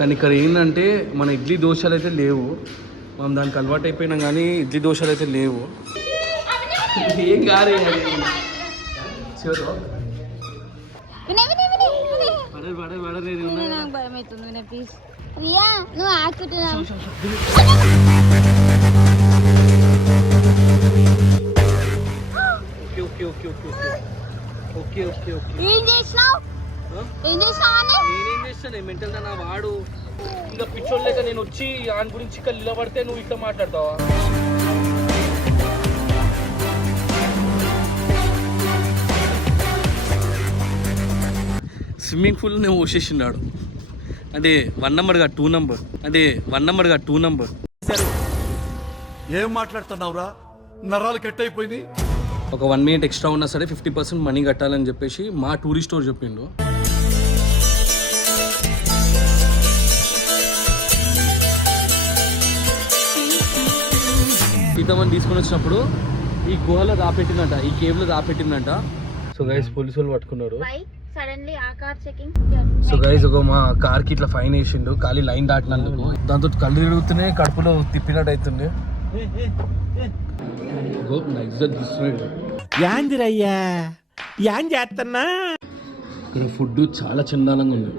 కానీ ఇక్కడ ఏంటంటే మన ఇడ్లీ దోశలు అయితే లేవు. మనం దానికి అలవాటు అయిపోయినాం కానీ ఇడ్లీ దోశలు అయితే లేవు. ఏం కాదు నేనేం చేస్తాను మెంటల్ దా నా వాడు ఇంకా పిచ్చోళ్ళు లేక నేను వచ్చి ఆయన గురించి ఇక్కడ నిలబడితే నువ్వు ఇట్లా మాట్లాడతావా? స్విమ్మింగ్ పూల్ నేను పోసేసినాడు. అంటే 1 నెంబర్గా 2 నెంబర్, అంటే 1 నెంబర్గా 2 నెంబర్. ఏం మాట్లాడుతున్నావురా? నరాలు కట్ అయిపోయింది. ఒక 1 మినిట్ ఎక్స్ట్రా ఉన్నా సరే 50% మనీ కట్టాలని చెప్పేసి మా టూరిస్ట్ స్టోర్ చెప్పిండు. సీతమ్మని తీసుకొని వచ్చినప్పుడు ఈ గుహలో దాపెట్టిందంట, ఈ కేవ్లో దాపెట్టిందంట. సో గైస్ పోలీసు వాళ్ళు పట్టుకున్నారు. సో గైస్ ఒక మా కార్కి ఇట్లా ఫైన్ వేసిండు ఖాళీ లైన్ దాటినందుకు. దాంతో కళ్ళు తిరుగుతూనే కడుపులో తిప్పినట్టు అవుతుంది. ఇక్కడ ఫుడ్ చాలా చందానంగా ఉంది.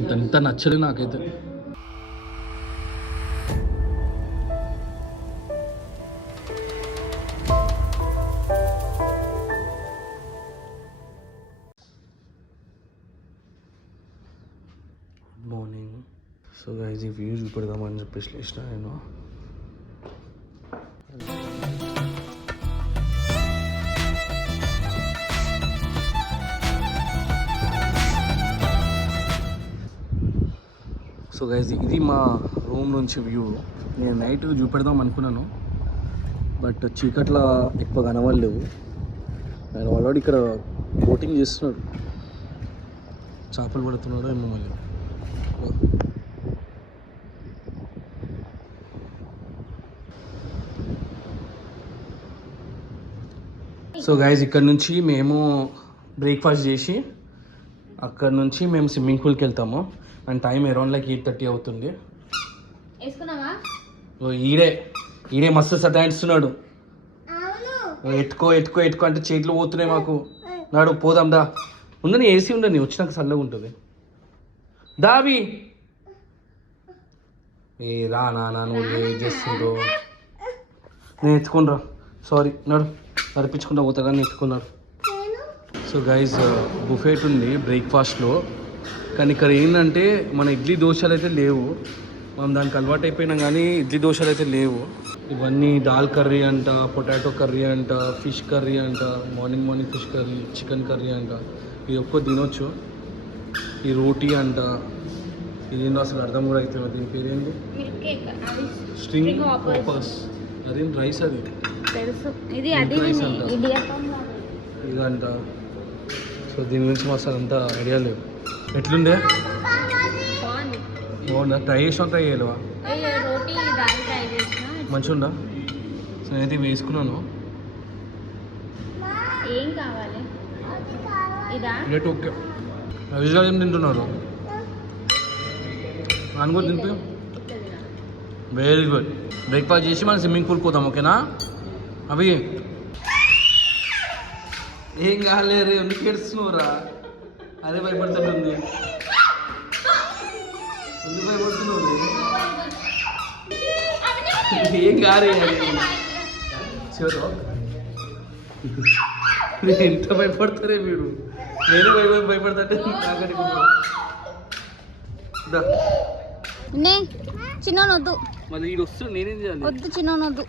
ఇంత నచ్చలేదు నాకైతే. Good morning. సో గైస్ ఈ వ్యూ చూపెడదామని చెప్పేసి లేచిన నేను. సో గైస్ ఇది మా రూమ్ నుంచి వ్యూ. నేను నైట్ చూపెడదాం అనుకున్నాను బట్ చీకట్లో ఎక్కువ కనవలేవు. ఆయన ఆల్రెడీ ఇక్కడ బోటింగ్ చేస్తున్నాడు, చేపలు పడుతున్నాడు ఏమో మళ్ళీ. సో గైస్ ఇక్కడ నుంచి మేము బ్రేక్ఫాస్ట్ చేసి అక్కడ నుంచి మేము స్విమ్మింగ్ పూల్కి వెళ్తాము. అండ్ టైం అరౌండ్ లైక్ 8:30 అవుతుంది. ఈడే మస్తు సతాయిస్తున్నాడు. ఎట్టుకో అంటే చేతులు పోతున్నాయి మాకు. నాడు పోదాం దా. ఉండని ఏసీ ఉండని, వచ్చినాక చల్లగా ఉంటుంది. దావి ఏ రా నాన్న నువ్వు ఏం చేస్తుండ్రో. నేను ఎత్తుకునిరా, సారీ నడు నడిపించుకుంటా పోతా కానీ ఎత్తుకున్నాడు. సో గైజ్ బుఫెట్ ఉంది బ్రేక్ఫాస్ట్లో. కానీ ఇక్కడ ఏంటంటే మన ఇడ్లీ దోశలు అయితే లేవు. మనం దానికి అలవాటు అయిపోయినాం కానీ ఇడ్లీ దోశలు అయితే లేవు. ఇవన్నీ దాల్ కర్రీ అంట, పొటాటో కర్రీ అంట, ఫిష్ కర్రీ అంట, morning fish curry, chicken curry అంట. ఇది ఒక్కో తినొచ్చు. ఈ రోటీ అంట. ఇదేంటో అసలు అర్థం కూడా అవుతుంది. దీని పేరేంటి? స్ట్రింగ్ పాపస్. అదేం రైస్ అది రైస్ అంట ఇదంట. సో దీని గురించి మాకు అసలు అంత ఐడియా లేవు. ఎట్లుండే? బాగుందా? ట్రై చేసాం, ట్రై చేయలేవా? మంచిగా ఉందా? సో నేనైతే వేసుకున్నాను. Rate okay. అవిజువల్ ఏం తింటున్నారు? నాన్న కూడా తింటే వెరీ గుడ్. బ్రేక్ఫాస్ట్ చేసి మనం స్విమ్మింగ్ పూల్కి పోతాం, ఓకేనా? అవి ఏం కాలేరు, ఎందుకు ఏడుస్తున్నావురా? అదే భయపడుతుంది. ఎందుకు భయపడుతున్నావు? ఏం కాదు ఎంత భయపడతారే మీరు. నేనే భయపడతాంటే చిన్నోనొద్దు, మళ్ళీ వీడు వస్తుంది. నేనేం చేయాలి? వద్దు చిన్నోనొద్దు.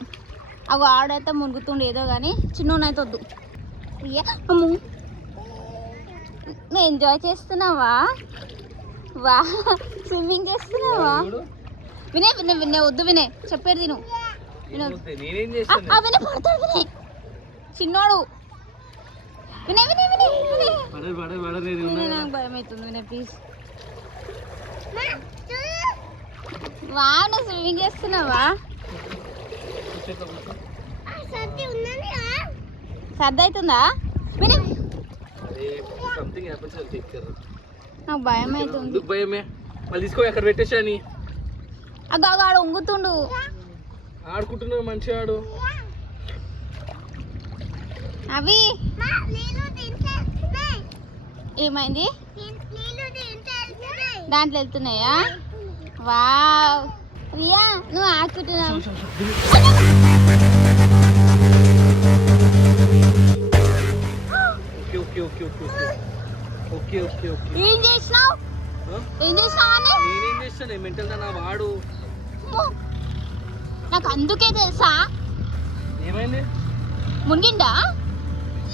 అవి ఆడైతే మునుగుతుండే ఏదో కానీ చిన్నోనైతే వద్దు. అమ్ము నువ్వు ఎంజాయ్ చేస్తున్నావా? వా స్విమ్మింగ్ చేస్తున్నావా? వినే వద్దు. వినే చెప్పేది నువ్వు. వినే పడతాడు. వినే చిన్నోడు. వినే నాకు భయం అవుతుంది. వినే ప్లీజ్. వా నువ్వు స్విమ్మింగ్ చేస్తున్నావా? సర్ది అవుతుందా? నాకు భయం అవుతుంది. భయమే మళ్ళీ తీసుకో అక్కడ పెట్టేసాని అగో ఆడ వంగుతుండు. ఆడుకుంటున్నాడు మంచిగా ఆడు. అవి ఏమైంది దాంట్లో వెళ్తున్నాయా? వావ్ రియా నువ్వు ఆడుకుంటున్నావు. ఏం చేసినావు? ఏం చేసినావు అని నేనేం చేస్తాను మెంటల్ దా వాడు. నాకు అందుకే తెలుసా. ఏమైంది? మునిగిందా?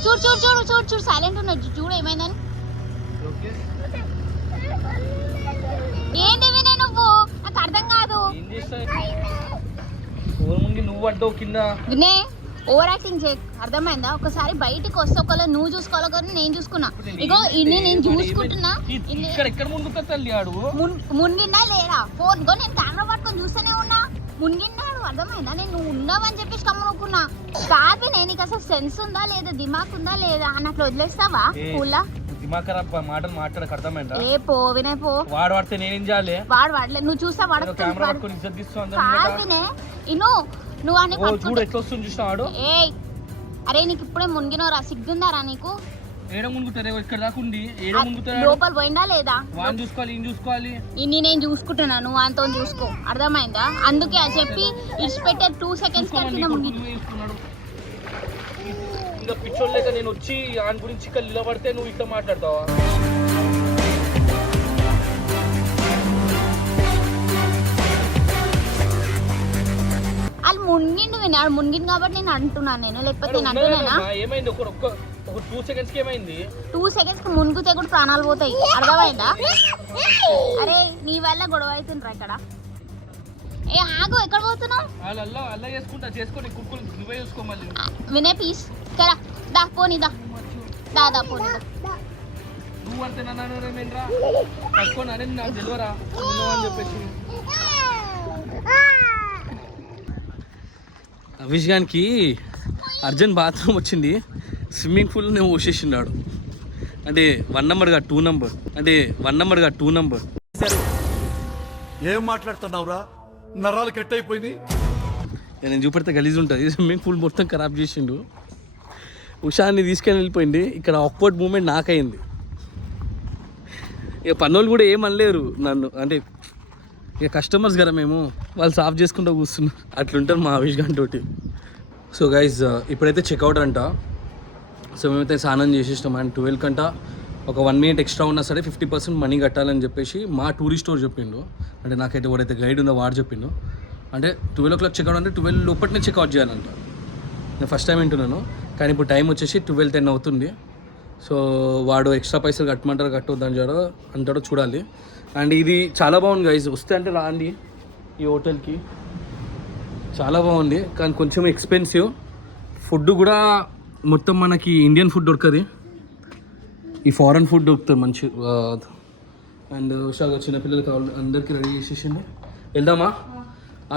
చూడు చూడు చూడు చూడు చూడు సైలెంట్ ఉన్నాడు చూడు ఏమైందని. ఏంటి వినే నువ్వు? నాకు అర్థం కాదు. నువ్వు అడ్డో కింద వినే ఓవర్ యాక్టింగ్ చేయ అర్థమైందా? ఒకసారి బయటికి వస్తే ఒకవేళ నువ్వు చూసుకోవాలి కానీ నేను చూసుకున్నా. ఇగో ఇన్ని నేను చూసుకుంటున్నా. మునిగిండా లేరా? ఫోన్ గో నేను కెమెరా పట్టుకొని చూస్తూనే ఉన్నా. మునిగిన్నాడు అర్థమైందా? నేను నువ్వు ఉన్నావని చెప్పేసి కమ్మునుకున్నా. కాదు నేను నీకు అసలు సెన్స్ ఉందా లేదా దిమాక్ ఉందా లేదా అన్నట్లు వదిలేస్తావా స్కూల్లో? మాటలు మాట్లాడక అర్థమైందా? ఏ పో వినే పో. వాడు వాడితే నేనేం చేయాలి? వాడు వాడలే నువ్వు చూస్తా వాడు. ఇను నువ్వు అని చూడు ఎట్లా వస్తుంది చూసినాడు. ఏ అరే నీకు ఇప్పుడే మునిగినోరా సిగ్గుందారా నీకు? ఏడ మునుగుతారు ఇక్కడ దాకా ఉండి ఏడ మునుగుతారు. లోపల పోయిందా లేదా? వాడిని చూసుకోవాలి ఈయన చూసుకోవాలి. ఇన్ని నేను చూసుకుంటున్నా నువ్వు అంత చూసుకో అర్థమైందా? అందుకే చెప్పి ఇచ్చిపెట్టే 2 seconds కింద మునిగి ఇంకా పిచ్చోళ్ళు లేక నేను వచ్చి ఆయన గురించి ఇక్కడ నిలబడితే నువ్వు ఇట్లా మాట్లాడతావా? వాళ్ళు మునిగిండు వినాడు మునిగింది కాబట్టి నేను అంటున్నాను. నేను లేకపోతే నేను అంటున్నానా? ఏమైంది? ఒక 2 seconds కి ఏమైంది? 2 seconds కి మునిగితే కూడా ప్రాణాలు పోతాయి అర్థమైందా? అరే నీ వల్ల గొడవ అవుతుండ్రా ఇక్కడ. ఏ ఆగు ఎక్కడ పోతున్నావు? అలా చేసుకోండి కుక్కులు నువ్వే చూసుకో. మళ్ళీ వినే పీస్ కదా దా పోనీ దా దాదా పోనీ నువ్వు అంటే నన్ను పట్టుకోని అని నాకు తెలియరా అని చెప్పేసి. అవిష్గానికి అర్జెంట్ బాత్రూమ్ వచ్చింది. స్విమ్మింగ్ పూల్ నేను ఊసేసిన్నాడు. అంటే 1 number గా 2 number. అంటే 1 number గా 2 number. ఏం మాట్లాడుతున్నావురా? నరాలు కట్ అయిపోయింది. నేను చూపెడితే గలీజ్ ఉంటుంది. స్విమ్మింగ్ పూల్ మొత్తం ఖరాబ్ చేసిండు. ఉషాన్ని తీసుకెళ్ళి వెళ్ళిపోయింది. ఇక్కడ ఆక్వర్డ్ మూమెంట్ నాకైంది. ఇక పన్నోళ్ళు కూడా ఏమనలేరు నన్ను. అంటే ఇక కస్టమర్స్ కదా మేము, వాళ్ళు సాఫ్ చేసుకుంటూ కూర్చున్నారు. అట్లుంటారు మా ఆవిష్ గంటోటి. సో గైజ్ ఇప్పుడైతే చెక్అవుట్ అంట. సో మేమైతే స్నానం చేసేసినాం. అండ్ 12 కంట ఒక 1 minute ఎక్స్ట్రా ఉన్నా సరే 50% మనీ కట్టాలని చెప్పేసి మా టూరిస్ట్ స్టోర్ చెప్పిండు. అంటే నాకైతే ఎవరైతే గైడ్ ఉందో వాడు చెప్పిండు. అంటే 12 o'clock చెక్అవుట్ అంటే 12 లోపలనే చెక్అవుట్ చేయాలంట. నేను ఫస్ట్ టైం వింటున్నాను. కానీ ఇప్పుడు టైం వచ్చేసి 12:10 అవుతుంది. సో వాడు ఎక్స్ట్రా పైసలు కట్టమంటారు కట్టొద్దని అంటాడో చూడాలి. అండ్ ఇది చాలా బాగుంది గైజ్. వస్తే అంటే రాండి ఈ హోటల్కి. చాలా బాగుంది కానీ కొంచెం ఎక్స్పెన్సివ్. ఫుడ్ కూడా మొత్తం మనకి ఇండియన్ ఫుడ్ దొరకదు, ఈ ఫారెన్ ఫుడ్ దొరుకుతుంది మంచి. అండ్ చిన్నపిల్లలు కావాలి అందరికీ రెడీ చేసేసింది. వెళ్దామా?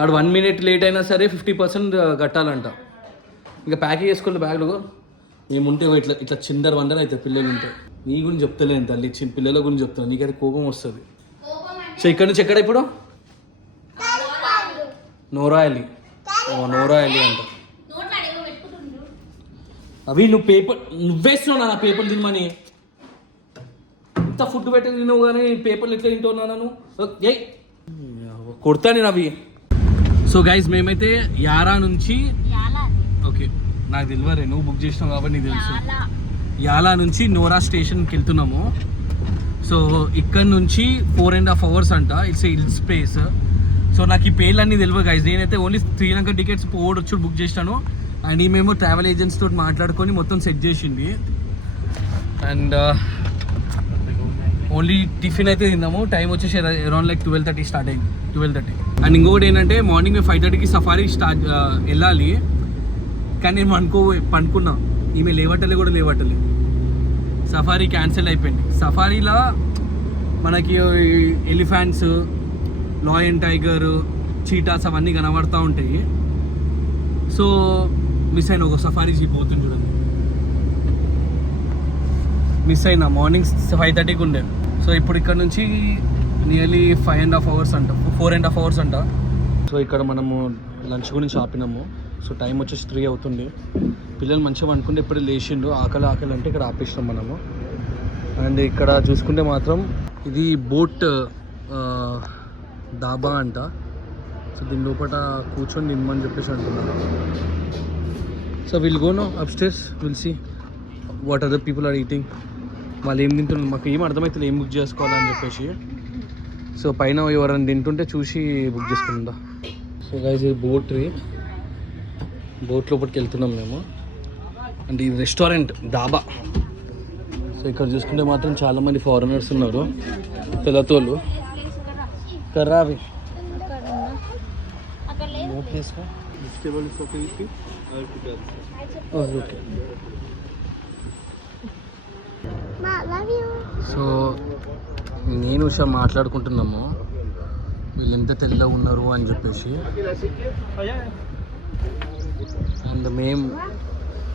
ఆడు 1 minute లేట్ అయినా సరే 50% కట్టాలంట. ఇంకా ప్యాకింగ్ చేసుకోండి బ్యాగ్లో. మేముంటే ఇట్లా ఇట్లా చిందర వందర అయితే పిల్లలు ఉంటాయి. నీ గురించి చెప్తలేను తల్లి, పిల్లల గురించి చెప్తాను. నీకైతే కోపం వస్తుంది. సో ఇక్కడ నుంచి ఎక్కడ ఇప్పుడు? నోరాయలి. నోరాయలి అంట. అవి నువ్వు పేపర్ నువ్వేస్తున్నావు నా పేపర్ తినమని. ఇంత ఫుడ్ పెట్టి తిన్నావు కానీ పేపర్లు ఎట్లా తింటున్నా నన్ను ఏ కొడతా నేను అవి. సో గైజ్ మేమైతే యారా నుంచి ఓకే నాకు తెలియరే, నువ్వు బుక్ చేసినావు కాబట్టి నీకు తెలుసు. యాలా నుంచి నోరా స్టేషన్కి వెళ్తున్నాము. సో ఇక్కడ నుంచి 4.5 hours అంట. It's hills place. సో నాకు ఈ పేర్లు అన్నీ తెలియదు గైజ్. నేనైతే ఓన్లీ శ్రీలంక టికెట్స్ పోవడొచ్చు బుక్ చేసినాను. అండ్ మేము ట్రావెల్ ఏజెంట్స్ తోటి మాట్లాడుకొని మొత్తం సెట్ చేసింది. అండ్ ఓన్లీ టిఫిన్ అయితే తిన్నాము. టైం వచ్చేసి అరౌండ్ లైక్ 12:30 స్టార్ట్ అయింది. 12:30. అండ్ ఇంకొకటి ఏంటంటే మార్నింగ్ 5:30కి సఫారీ స్టార్ట్ వెళ్ళాలి. కానీ నేను పండుకున్నా. ఈమె లేవట్టలే కూడా లేవట్టలే. సఫారీ క్యాన్సిల్ అయిపోయింది. సఫారీలో మనకి ఎలిఫెంట్స్, లయన్, టైగర్, చీటాస్ అవన్నీ కనబడుతూ ఉంటాయి. సో మిస్ అయినా ఒక సఫారీ జీప్ పోతుంది చూడండి. మిస్ అయినా మార్నింగ్ 5:30కి ఉండే. సో ఇప్పుడు ఇక్కడ నుంచి నియర్లీ 5.5 hours అంట, 4.5 hours అంట. సో ఇక్కడ మనము లంచ్ గురించి ఆపినాము. సో టైం వచ్చేసి 3 అవుతుంది. పిల్లలు మంచిగా అనుకుంటే ఇప్పుడే లేచిండు. ఆకలి అంటే ఇక్కడ ఆపేసినాం మనము. అండ్ ఇక్కడ చూసుకుంటే మాత్రం ఇది బోట్ డాబా అంట. సో దీని లోపల కూర్చొని తినమని చెప్పేసి అంటున్నారు. So will go no upstairs, will see what other people are eating. వాళ్ళు ఏం తింటున్నారు మాకు ఏం అర్థమవుతుంది, ఏం బుక్ చేసుకోవాలని చెప్పేసి. సో పైన ఎవరైనా తింటుంటే చూసి బుక్ చేసుకుందా. సో గైస్ ఇది బోట్ లోపలికి వెళ్తున్నాం మేము. అండ్ ఇది రెస్టారెంట్ డాబా. సో ఇక్కడ చూసుకుంటే మాత్రం చాలామంది ఫారినర్స్ ఉన్నారు, తెల్లతోళ్ళు. కర్రావి ఓకే. సో నేను ఉషా మాట్లాడుకుంటున్నాము వీళ్ళు ఎంత తెల్లగా ఉన్నారు అని చెప్పేసి. అండ్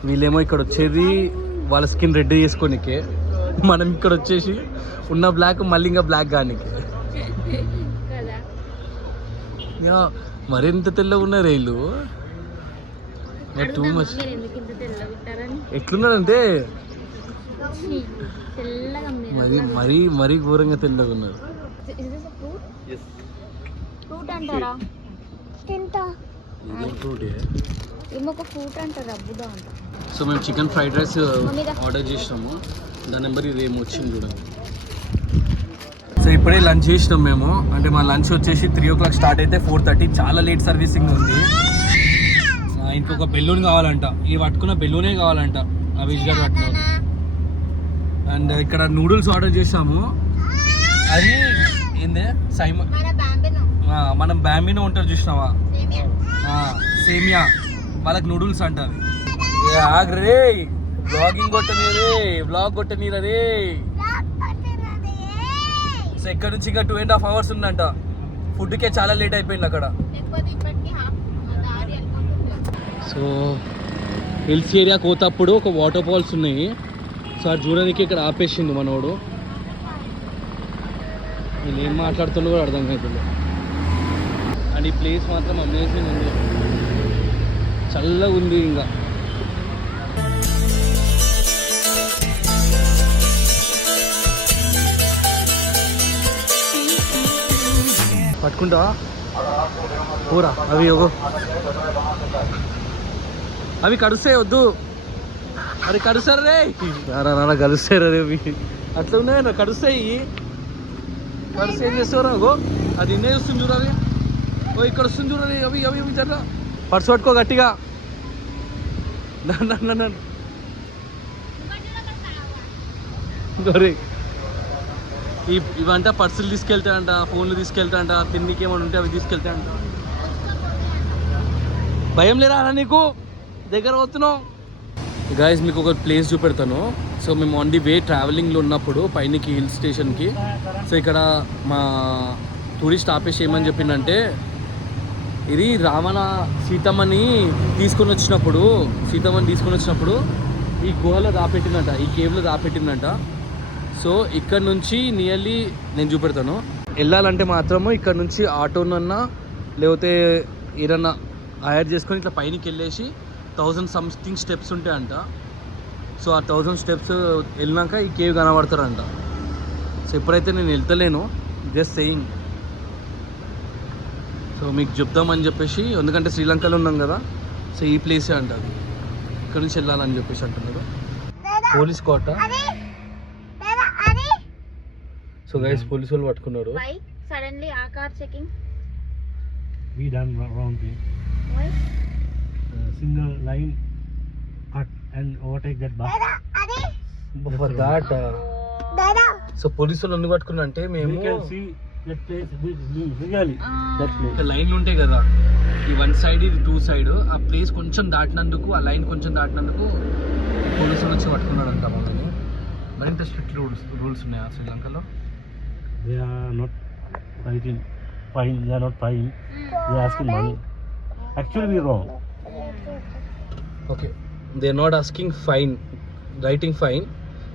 వీళ్ళేమో ఇక్కడ వచ్చేది వాళ్ళ స్కిన్ రెడ్ చేసుకోనికే, మనం ఇక్కడ వచ్చేసి ఉన్న బ్లాక్ మళ్ళీ ఇంకా బ్లాక్ కానికే. మరింత తెల్లగా ఉన్నారు వీళ్ళు. Too much. ఎట్లున్నారంటే మరీ ఘోరంగా తెల్లగా ఉన్నారు. సో మేము చికెన్ ఫ్రైడ్ రైస్ ఆర్డర్ చేసినాము. దాని నెంబర్ ఇది ఏమో వచ్చింది చూడండి. సో ఇప్పుడే లంచ్ చేసినాం మేము. అంటే మా లంచ్ వచ్చేసి 3 o'clock స్టార్ట్ అయితే 4:30. చాలా లేట్ సర్వీసింగ్ ఉంది. ఇంకొక బెలూన్ కావాలంట, ఈ పట్టుకున్న బెలూనే కావాలంట అవిష్ గారు పట్టుకున్నాడు. అండ్ ఇక్కడ నూడిల్స్ ఆర్డర్ చేసాము. అది ఏందే మనం బ్యాంబినో ఉంటారు చూసినావా, సేమియా, వాళ్ళకి నూడిల్స్ అంట. అవి ఆగ్రే బ్లాగింగ్ బ్లాగ్ కొట్టనీరా రే. సో ఇక్కడ నుంచి ఇంకా 2.5 hours ఉందంట. ఫుడ్కే చాలా లేట్ అయిపోయింది అక్కడ. సో హిల్స్ ఏరియా కోతప్పుడు ఒక వాటర్ ఫాల్స్ ఉన్నాయి. సో అది చూడడానికి ఇక్కడ ఆపేసిండు మనోడు. నేను ఏం మాట్లాడుతుండో కూడా అర్థం అవుతుంది. అండ్ ఈ ప్లేస్ మాత్రం అమేజింగ్ ఉంది, చల్లగా ఉంది. ఇంకా పట్టుకుంటా పూరా అవి అవి కడుస్తాయి, వద్దు అది కడుస్తారు రే. నాన్న కలుస్తాయి రే అవి, అట్లా ఉన్నాయన్న కడుస్తాయి. కడిస్తే ఏం చేస్తారా? అగో అది ఇన్నే వస్తుంది చూడాలి. ఓ ఇక్కడ వస్తుంది చూడాలి. అవి అవి అవి జర్రా పర్సు పట్టుకో గట్టిగా. గౌరీ ఇవంట పర్సులు తీసుకెళ్తాయంట, ఫోన్లు తీసుకెళ్తాయంట, తిండికి ఏమైనా ఉంటే అవి తీసుకెళ్తాయంట. భయం లేదా నీకు? దగ్గర వస్తున్నావు. గైస్ మీకు ఒక ప్లేస్ చూపెడతాను. సో మేము ఆన్ ది వే ట్రావెలింగ్లో ఉన్నప్పుడు పైనకి హిల్ స్టేషన్కి. సో ఇక్కడ మా టూరిస్ట్ ఆపేసి ఏమని చెప్పిందంటే, ఇది సీతమ్మని తీసుకొని వచ్చినప్పుడు ఈ గుహలో దాపెట్టిందంట, ఈ కేవ్లో దాపెట్టిందంట. సో ఇక్కడ నుంచి నియర్లీ నేను చూపెడతాను. వెళ్ళాలంటే మాత్రము ఇక్కడ నుంచి ఆటోనన్నా లేకపోతే ఏదన్నా హైర్ చేసుకొని ఇట్లా పైనకి వెళ్ళేసి 1000 something స్టెప్స్ ఉంటాయంట. సో ఆ 1000 స్టెప్స్ వెళ్ళినాక ఈ కేవ్ కనబడతారంట. సో ఎప్పుడైతే నేను వెళ్తలేను, జస్ట్ సెయింగ్. సో మీకు చెప్దామని చెప్పేసి, ఎందుకంటే శ్రీలంకలో ఉన్నాం కదా. సో ఈ ప్లేసే అంట, అది ఇక్కడ నుంచి వెళ్ళాలని చెప్పేసి అంటున్నారు. పోలీస్ కోట. సో గైస్ పోలీసు వాళ్ళు పట్టుకున్నారు. సడన్లీ ఆ car checking. We done wrong thing. Why? Single line cut and overtake that bus. For that. So police వాళ్ళు ఎందుకు పట్టుకున్నా అంటే, మేము You can see that place really. That place. లైన్లు ఉంటాయి కదా, ఈ 1 side ఇది 2 side. ఆ ప్లేస్ కొంచెం దాటినందుకు, ఆ లైన్ కొంచెం దాటినందుకు పోలీసులు వచ్చి పట్టుకున్నారంట మమ్మల్ని. మరింత స్ట్రిక్ట్ రూల్స్ ఉన్నాయా శ్రీలంకలో? They are not fighting. Fine. They are not fine. They are asking money. Actually, we are wrong. Okay. They are not asking fine, writing fine.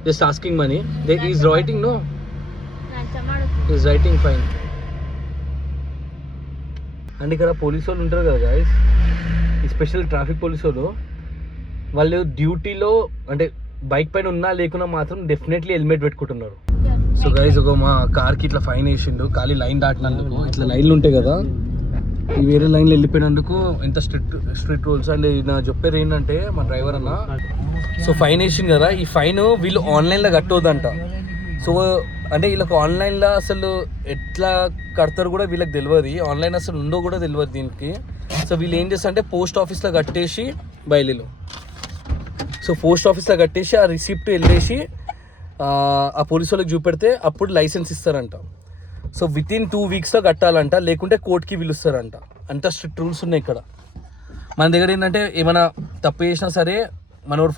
Just asking money. They is writing no. Is writing fine. And ఇక్కడ police వాళ్ళు ఉంటారు కదా guys, ఈ special traffic police వాళ్ళు డ్యూటీలో అంటే bike పైన ఉన్నా లేకున్నా మాత్రం డెఫినెట్లీ హెల్మెట్ పెట్టుకుంటున్నారు. సో గైస్ ఒక మా కార్కి ఇట్లా ఫైన్ వేసిండు ఖాళీ లైన్ దాటినందుకు. ఇట్లా లైన్లు ఉంటాయి కదా, ఈ వేరే లైన్లో వెళ్ళిపోయినందుకు ఎంత స్ట్రిక్ట్ రూల్స్. అండ్ నా చెప్పేది ఏంటంటే మా డ్రైవర్ అన్న, సో ఫైన్ వేసింది కదా, ఈ ఫైన్ వీళ్ళు ఆన్లైన్లో కట్టవద్దంట. సో అంటే వీళ్ళకి ఆన్లైన్లో అసలు ఎట్లా కడతారు కూడా వీళ్ళకి తెలియదు, ఆన్లైన్ అసలు ఉందో కూడా తెలియదు దీనికి. సో వీళ్ళు ఏం చేస్తారంటే పోస్ట్ ఆఫీస్లో కట్టేసి బయలులో, సో పోస్ట్ ఆఫీస్లో కట్టేసి ఆ రిసిప్ట్ వెళ్ళేసి ఆ పోలీసు వాళ్ళకి చూపెడితే అప్పుడు లైసెన్స్ ఇస్తారంట. సో వితిన్ 2 వీక్స్లో కట్టాలంట, లేకుంటే కోర్టుకి పిలుస్తారంట. అంత స్ట్రిక్ట్ రూల్స్ ఉన్నాయి ఇక్కడ. మన దగ్గర ఏంటంటే ఏమైనా తప్పు చేసినా సరే మనోడు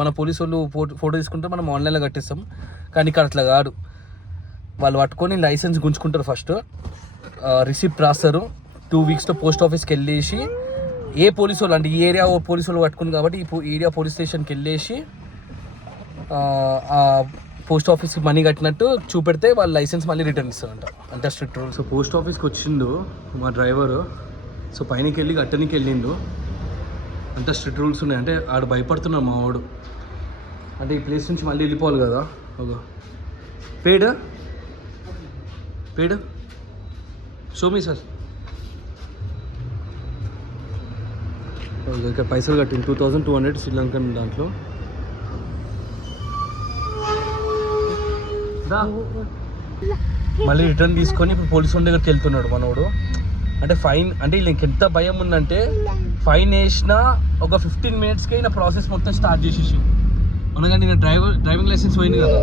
మన పోలీసు వాళ్ళు ఫోటో తీసుకుంటే మనం ఆన్లైన్లో కట్టేస్తాం. కానీ ఇక్కడ అట్లా కాదు, వాళ్ళు పట్టుకొని లైసెన్స్ గుంజుకుంటారు. ఫస్ట్ రిసిప్ట్ రాస్తారు, 2 వీక్స్లో పోస్ట్ ఆఫీస్కి వెళ్ళేసి ఏ పోలీసు వాళ్ళు అంటే ఈ ఏరియా పోలీసు వాళ్ళు పట్టుకుని కాబట్టి ఈ ఏరియా పోలీస్ స్టేషన్కి వెళ్ళేసి ఆ పోస్ట్ ఆఫీస్కి మనీ కట్టినట్టు చూపెడితే వాళ్ళు లైసెన్స్ మళ్ళీ రిటర్న్ ఇస్తారంట. అంత స్ట్రిక్ట్ రూల్. సో పోస్ట్ ఆఫీస్కి వచ్చిండు మా డ్రైవరు, సో పైనకి వెళ్ళి గట్టనికి వెళ్ళిండు. అంత స్ట్రిక్ట్ రూల్స్ ఉన్నాయి. అంటే ఆడు భయపడుతున్నాడు మా వాడు, అంటే ఈ ప్లేస్ నుంచి మళ్ళీ వెళ్ళిపోవాలి కదా. ఒక పేడ్ షో మీ సార్. ఇక్కడ పైసలు కట్టింది 2200 శ్రీలంకన్ దాంట్లో. మళ్ళీ రిటర్న్ తీసుకొని ఇప్పుడు పోలీసు వాళ్ళ దగ్గరికి వెళ్తున్నాడు మనోడు. అంటే ఫైన్ అంటే వీళ్ళకి ఎంత భయం ఉందంటే ఫైన్ వేసిన ఒక 15 మినిట్స్కే ఈయన ప్రాసెస్ మొత్తం స్టార్ట్ చేసేసి. అనగా నేను డ్రైవింగ్ లైసెన్స్ పోయింది కదా,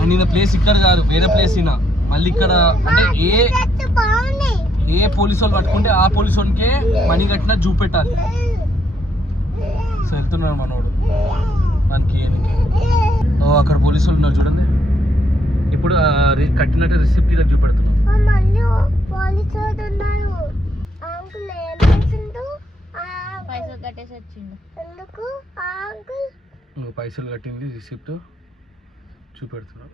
అండ్ ఈయన ప్లేస్ ఇక్కడ కాదు వేరే ప్లేస్. ఈయన మళ్ళీ ఇక్కడ అంటే ఏ పోలీసు వాళ్ళు పట్టుకుంటే ఆ పోలీసు వాడికే మనీ కట్టినా చూపెట్టాలి. సో వెళ్తున్నాడు మనోడు మనకి అక్కడ పోలీసు వాళ్ళు ఉన్నారు చూడండి. ఇప్పుడు కట్టినట్టు రిసిప్ట్ ఇలా చూపెడుతున్నాం. పైసలు కట్టింది రిసిప్ట్ చూపెడుతున్నాం.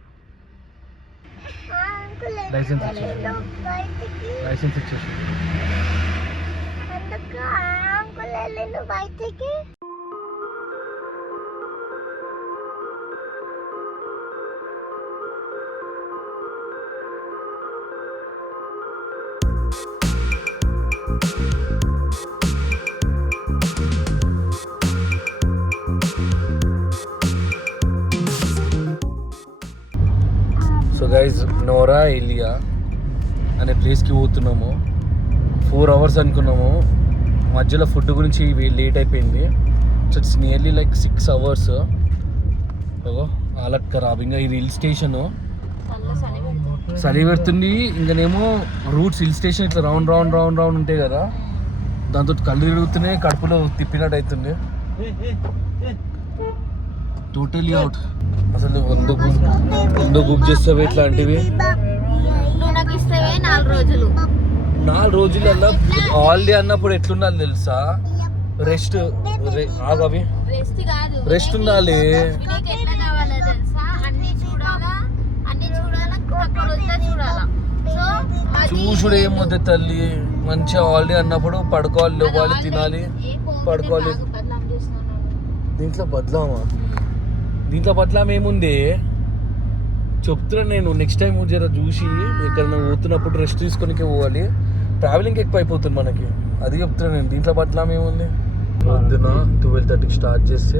లైసెన్స్ ఇచ్చేసి సో గైజ్ నోరా ఎలియా అనే ప్లేస్కి పోతున్నాము. 4 hours అనుకున్నాము, మధ్యలో ఫుడ్ గురించి లేట్ అయిపోయింది. So it's nearly like 6 hours. హాలత్ ఖరాబ్. ఇంకా ఇది హిల్ స్టేషన్ చలి పెడుతుంది. ఇంకనేమో రూట్స్ హిల్ స్టేషన్ ఇట్లా రౌండ్ ఉంటాయి కదా, దాంతో కళ్ళు తిరుగుతున్నాయి, కడుపులో తిప్పినట్టు అవుతుంది. Totally out. అసలు ఎందుకు బుక్ చేస్తావు ఇట్లాంటివి? 4 రోజులల్లా హాలిడే అన్నప్పుడు ఎట్లుండాలి తెలుసా? రెస్ట్ ఆగవి రెస్ట్ ఉండాలి. చూసుడు ఏమవుతుంది తల్లి, మంచిగా హాలిడే అన్నప్పుడు పడుకోవాలి, లేవాలి, తినాలి, పడుకోవాలి. దీంట్లో బదలాం ఏముంది చెప్తున్నా నేను. నెక్స్ట్ టైం జర చూసి ఎక్కడైనా పోతున్నప్పుడు రెస్ట్ తీసుకొనికే పోవాలి. ట్రావెలింగ్ ఎక్కువ అయిపోతుంది మనకి, అది చెప్తున్నా నేను. దీంట్లో బదలాం ఏముంది? పొద్దున 12:30కి స్టార్ట్ చేస్తే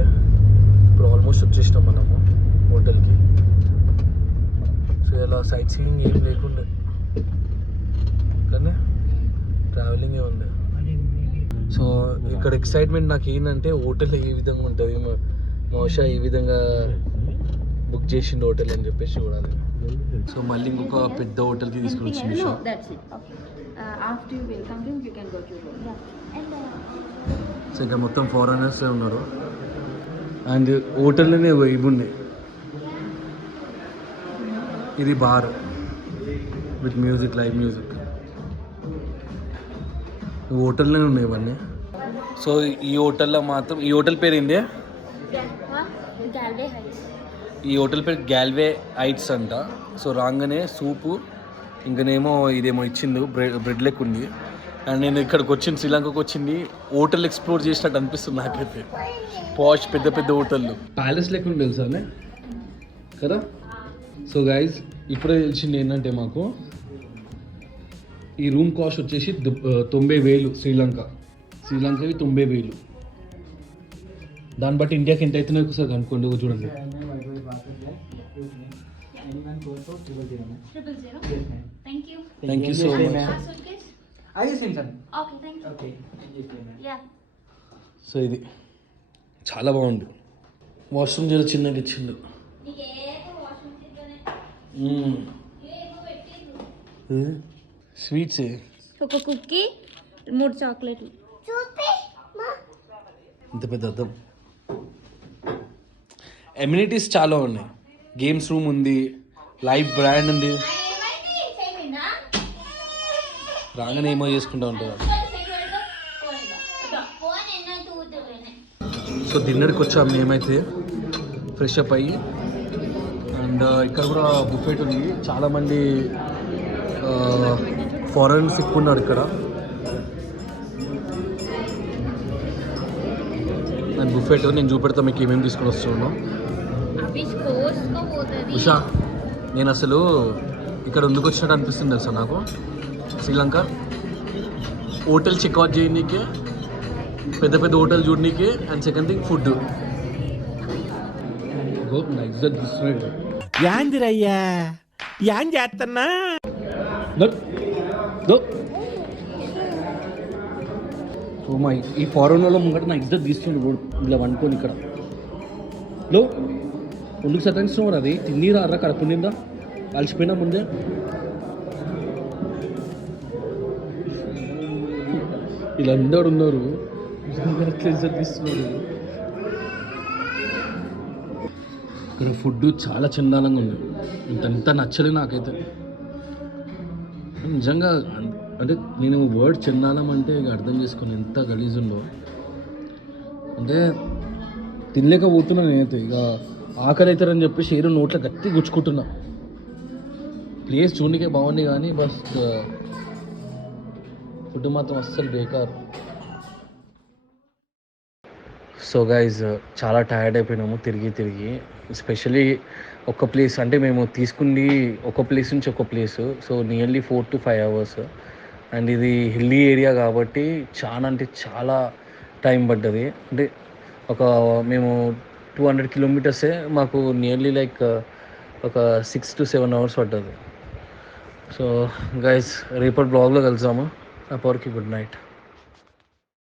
ఇప్పుడు ఆల్మోస్ట్ వచ్చేసినాం మనము హోటల్కి. సో ఇలా సైట్ సీయింగ్ ఏం లేకుండే కానీ ట్రావెలింగే ఉంది. సో ఇక్కడ ఎక్సైట్మెంట్ నాకు ఏంటంటే హోటల్ ఏ విధంగా ఉంటుంది, మోషా ఏ విధంగా బుక్ చేసిండు హోటల్ అని చెప్పేసి చూడాలి. సో మళ్ళీ ఇంకొక పెద్ద హోటల్కి తీసుకుని వచ్చింది. సో ఇంకా మొత్తం ఫారెనర్స్ ఉన్నారు. అండ్ హోటల్లోనే ఇవి ఉన్నాయి. ఇది bar with music, live music. హోటల్లోనే ఉన్నాయి ఇవన్నీ. సో ఈ హోటల్లో మాత్రం, ఈ హోటల్ పేరు ఏంటి? ఈ హోటల్ పేరు గ్యాల్వే ఐట్స్ అంట. సో రాగానే సూపు ఇంకనేమో ఇదేమో ఇచ్చింది, బ్రెడ్ లెక్క ఉంది. అండ్ నేను ఇక్కడికి వచ్చింది, శ్రీలంకకు వచ్చింది హోటల్ ఎక్స్ప్లోర్ చేసినట్టు అనిపిస్తుంది నాకైతే. పాష్ పెద్ద పెద్ద హోటళ్ళు, ప్యాలెస్ లెక్క ఉంది తెలుసా కదా. సో గైజ్ ఇప్పుడే తెలిసింది ఏంటంటే మాకు ఈ రూమ్ కాస్ట్ వచ్చేసి 90,000 శ్రీలంకవి 90,000. దాన్ని బట్టి ఇండియాకి ఎంత అవుతున్నాయి ఒకసారి కనుక్కోండి, చూడండి. Thank you so much. So ఇది చాలా బాగుంది. వాష్రూమ్ చాలా చిన్నగా ఇచ్చిండు. స్వీట్స్ ఒక కుక్కీ, 3 చాక్లెట్లు. ఇంత పెద్ద అద్దం. ఎమ్యూనిటీస్ చాలా ఉన్నాయి. గేమ్స్ రూమ్ ఉంది, లైవ్ బ్రాండ్ ఉంది. రాగానే ఏమో చేసుకుంటూ ఉంటారు. సో డిన్నర్కి వచ్చాము మేమైతే, ఫ్రెష్ అప్ అయ్యి. అండ్ ఇక్కడ కూడా బుఫెట్ ఉంది. చాలామంది ఫారెనర్స్ ఎక్కువ ఉన్నారు ఇక్కడ. అండ్ బుఫెట్ నేను చూపెడతా మీకు ఏమేమి తీసుకొని వస్తున్నాను. ఉషా, నేను అసలు ఇక్కడ ఎందుకు వచ్చినట్టు అనిపిస్తుంది తెలుసా నాకు. శ్రీలంక హోటల్ చెక్అవుట్ చేయనీకే, పెద్ద పెద్ద హోటల్ చూడనీకే, అండ్ సెకండ్ థింగ్ ఫుడ్. యాందిరయ్యా యాన్ చేస్తున్నా సో మా ఈ ఫారెన్ వాళ్ళ ముంగట నా ఇజ్జత్ తీస్తుండ్రు రోడ్ ఇలా వండుకొని ఇక్కడ. లో ఒందుకు సతాయిస్తున్నావు అది తిన్నీరా అర్రా కడుపు నిందా అలసిపోయినా ముందే. వీళ్ళందరూ ఉన్నారు, ఇజ్జత్ తీస్తున్నారు. ఇక్కడ ఫుడ్ చాలా చందానంగా ఉంది. ఇంత నచ్చలేదు నాకైతే నిజంగా. అంటే నేను వర్డ్ చందానం అంటే ఇక అర్థం చేసుకుని ఎంత గలీజ్ ఉందో. అంటే తినలేకపోతున్నా నేనైతే. ఇక ఆకలి అవుతారని చెప్పేసి ఏదో నోట్లో గట్టి గుచ్చుకుంటున్నా. ప్లేస్ చూడనికే బాగుంది కానీ బస్ ఫుడ్ మాత్రం అస్సలు బేకార్. సో గైజ్ చాలా టైర్డ్ అయిపోయినాము తిరిగి. ఎస్పెషలీ ఒక ప్లేస్ అంటే మేము తీసుకుంది ఒక ప్లేస్ నుంచి ఒక place. So nearly 4 to 5 hours. And ఇది హిల్లీ ఏరియా కాబట్టి చాలా అంటే చాలా టైం పడ్డది. అంటే మేము 200 kilometers మాకు నియర్లీ లైక్ ఒక 6 to 7 hours పడ్డది. సో గైస్ రేపటి బ్లాగ్లో కలుద్దాము. అప్పటికి గుడ్ నైట్.